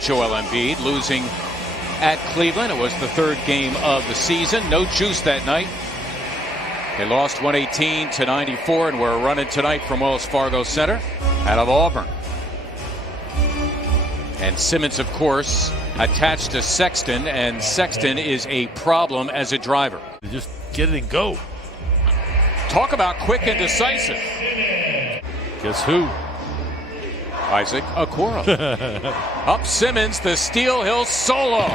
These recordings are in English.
Joel Embiid losing at Cleveland. It was the third game of the season. No juice that night. They lost 118-94, and we're running tonight from Wells Fargo Center out of Auburn. And Simmons, of course, attached to Sexton, and Sexton is a problem as a driver. Just get it and go. Talk about quick and decisive. Guess who? Isaac Okoro. Up Simmons, the steal, he'll solo.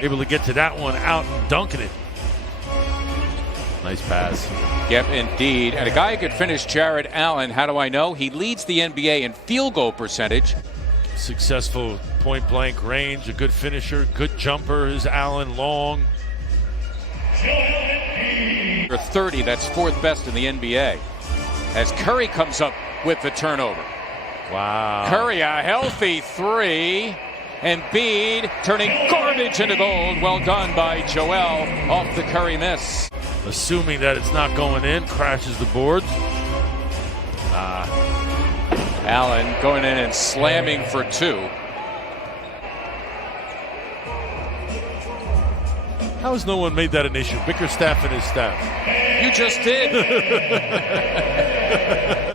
Able to get to that one out and dunking it. Nice pass. Yep, indeed. And a guy who could finish, Jared Allen, how do I know? He leads the NBA in field goal percentage. Successful point blank range, a good finisher, good jumper is Allen, long. 30, that's fourth best in the NBA. As Curry comes up with the turnover. Wow. Curry, a healthy three. Embiid turning garbage into gold. Well done by Joel off the Curry miss. Assuming that it's not going in, crashes the boards. Allen going in and slamming for two. How has no one made that an issue? Bickerstaff and his staff. You just did.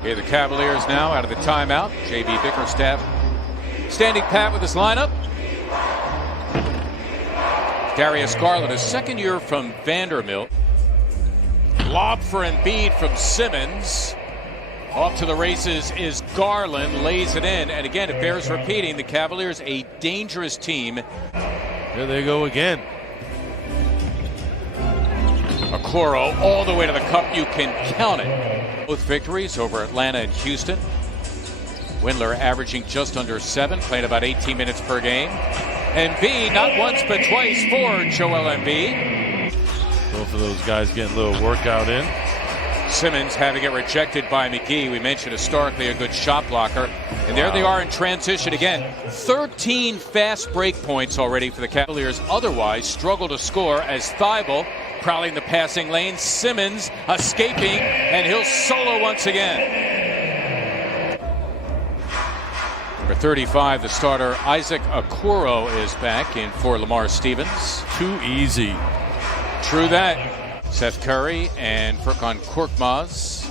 Here the Cavaliers now out of the timeout. J.B. Bickerstaff standing pat with his lineup. Darius Garland, a second year from Vanderbilt. Lob for Embiid from Simmons. Off to the races is Garland, lays it in. And again, it bears repeating, the Cavaliers, a dangerous team. There they go again. Okoro all the way to the cup, you can count it. Both victories over Atlanta and Houston. Windler averaging just under 7, playing about 18 minutes per game. Embiid, not once but twice for Joel Embiid. Both of those guys getting a little workout in. Simmons having it rejected by McGee. We mentioned historically a good shot blocker. And there they are in transition again. 13 fast break points already for the Cavaliers. Otherwise struggle to score as Thibault prowling the passing lane. Simmons escaping, and he'll solo once again. Number 35, the starter Isaac Okoro is back in for Lamar Stevens. Too easy. True that. Seth Curry and Furkan Korkmaz.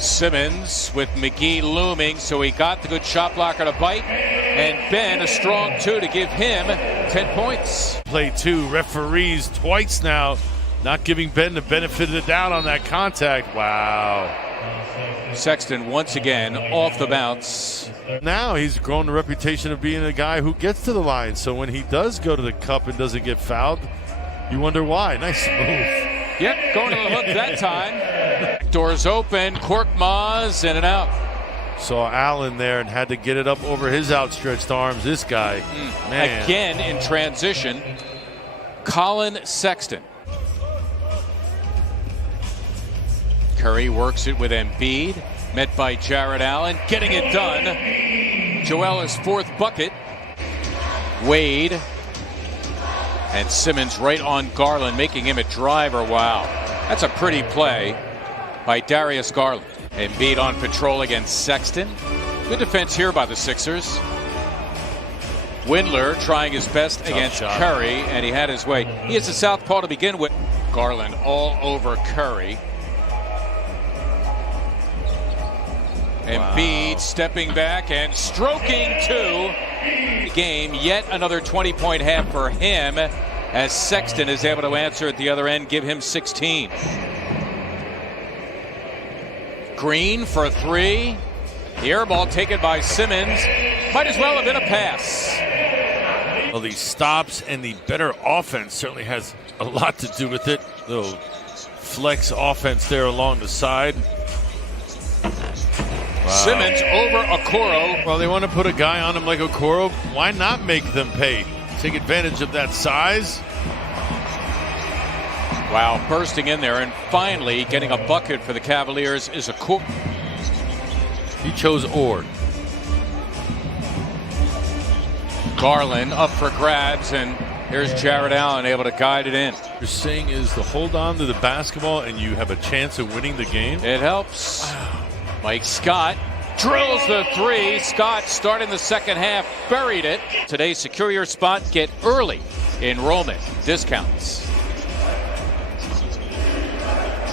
Simmons with McGee looming, so he got the good shot blocker to bite. And Ben, a strong 2 to give him 10 points. Play 2, referees twice now, not giving Ben the benefit of the doubt on that contact. Wow. Sexton once again off the bounce. Now he's grown the reputation of being a guy who gets to the line, so when he does go to the cup and doesn't get fouled, you wonder why. Nice move. Yep, going to the hook that time. Doors open, Korkmaz in and out. Saw Allen there and had to get it up over his outstretched arms. This guy, man. Again in transition, Colin Sexton. Curry works it with Embiid, met by Jared Allen, getting it done. Joel his fourth bucket. Wade and Simmons right on Garland, making him a driver. Wow, that's a pretty play by Darius Garland. Embiid on patrol against Sexton. Good defense here by the Sixers. Windler trying his best against Curry, and he had his way. He is a southpaw to begin with. Garland all over Curry. Embiid stepping back and stroking 2. Game, yet another 20-point half for him as Sexton is able to answer at the other end, give him 16. Green for 3. The air ball taken by Simmons. Might as well have been a pass. Well, these stops and the better offense certainly has a lot to do with it. Little flex offense there along the side. Wow. Simmons over Okoro. Well, they want to put a guy on him like Okoro. Why not make them pay? Take advantage of that size. Wow, bursting in there and finally getting a bucket for the Cavaliers is Okoro. He chose Ord. Garland up for grabs, and here's Jared Allen able to guide it in. What you're saying is to hold on to the basketball and you have a chance of winning the game. It helps. Mike Scott Drills the three. Scott starting the second half, buried it. Today's secure your spot. Get early enrollment discounts.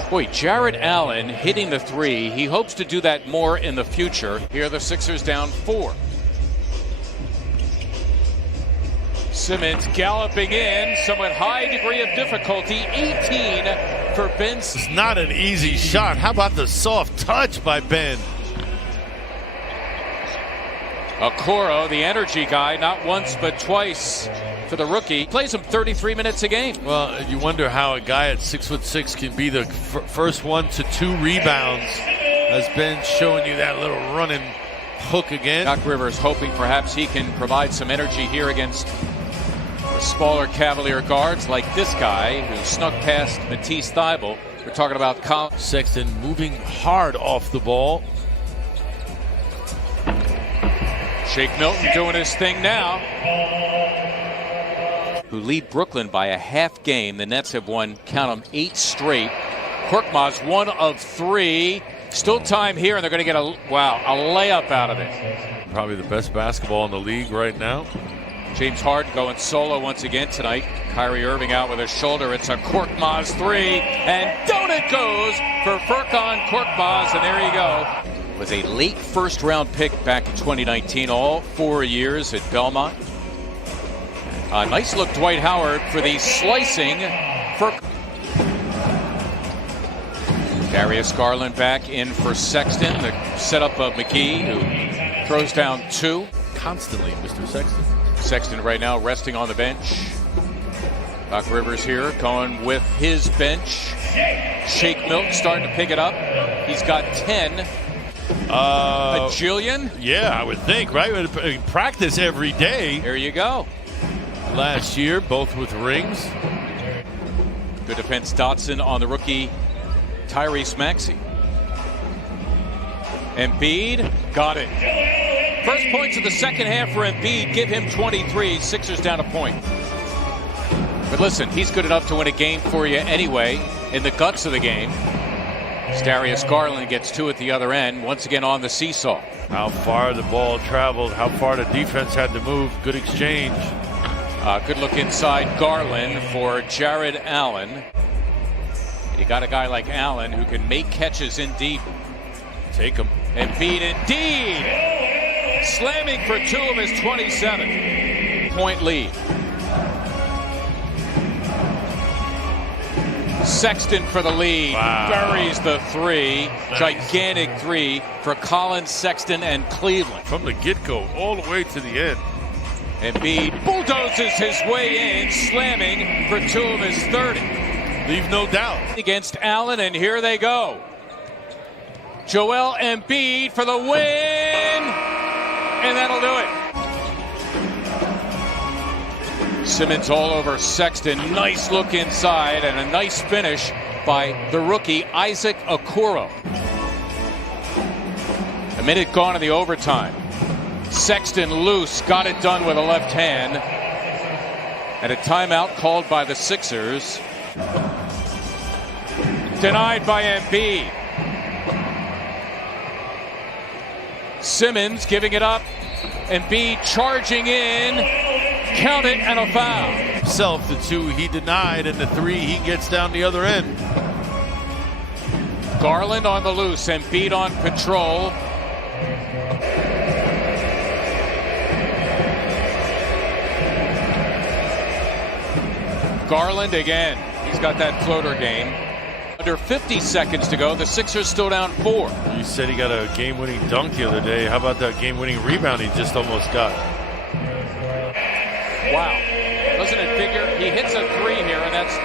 Boy, Jared Allen hitting the three. He hopes to do that more in the future. Here are the Sixers down 4. Simmons galloping in, somewhat high degree of difficulty. 18 for Ben. It's not an easy shot. How about the soft touch by Ben? Okoro, the energy guy, not once but twice for the rookie. Plays him 33 minutes a game. Well, you wonder how a guy at 6'6" can be the first 1 to 2 rebounds. As Ben showing you that little running hook again. Doc Rivers hoping perhaps he can provide some energy here against the smaller Cavalier guards like this guy who snuck past Matisse Thybulle. We're talking about Colin Sexton moving hard off the ball. Shake Milton doing his thing now. Who lead Brooklyn by a half game. The Nets have won, count them, 8 straight. Korkmaz 1 of 3. Still time here, and they're going to get a layup out of it. Probably the best basketball in the league right now. James Harden going solo once again tonight. Kyrie Irving out with his shoulder. It's a Korkmaz 3, and down it goes for Furkan Korkmaz, and there you go. Was a late first-round pick back in 2019, all 4 years at Belmont. Nice look, Dwight Howard, for the slicing. Darius Garland back in for Sexton. The setup of McGee, who throws down 2. Constantly, Mr. Sexton. Sexton right now resting on the bench. Doc Rivers here going with his bench. Shake Milton starting to pick it up. He's got 10. A jillion? Yeah, I would think, right? Practice every day. There you go. Last year, both with rings. Good defense, Dotson on the rookie Tyrese Maxey. Embiid got it. First points of the second half for Embiid. Give him 23. Sixers down a point. But listen, he's good enough to win a game for you anyway in the guts of the game. Darius Garland gets 2 at the other end. Once again on the seesaw. How far the ball traveled, how far the defense had to move. Good exchange. Good look inside Garland for Jared Allen. You got a guy like Allen who can make catches in deep. Take him. Embiid indeed. Slamming for 2 of his 27. Point lead. Sexton for the lead. Wow. Buries the 3. Nice. Gigantic 3 for Collins, Sexton, and Cleveland. From the get-go all the way to the end. Embiid bulldozes his way in, slamming for 2 of his 30. Leave no doubt. Against Allen, and here they go. Joel Embiid for the win, and that'll do it. Simmons all over Sexton. Nice look inside, and a nice finish by the rookie Isaac Okoro. A minute gone in the overtime. Sexton loose, got it done with a left hand. And a timeout called by the Sixers. Denied by Embiid. Simmons giving it up. Embiid charging in. Count it, and a foul. Himself, the 2 he denied, and the 3 he gets down the other end. Garland on the loose. Embiid on patrol. Garland again. He's got that floater game. Under 50 seconds to go. The Sixers still down 4. You said he got a game-winning dunk the other day. How about that game-winning rebound he just almost got? Wow. Doesn't it figure? He hits a 3 here, and that's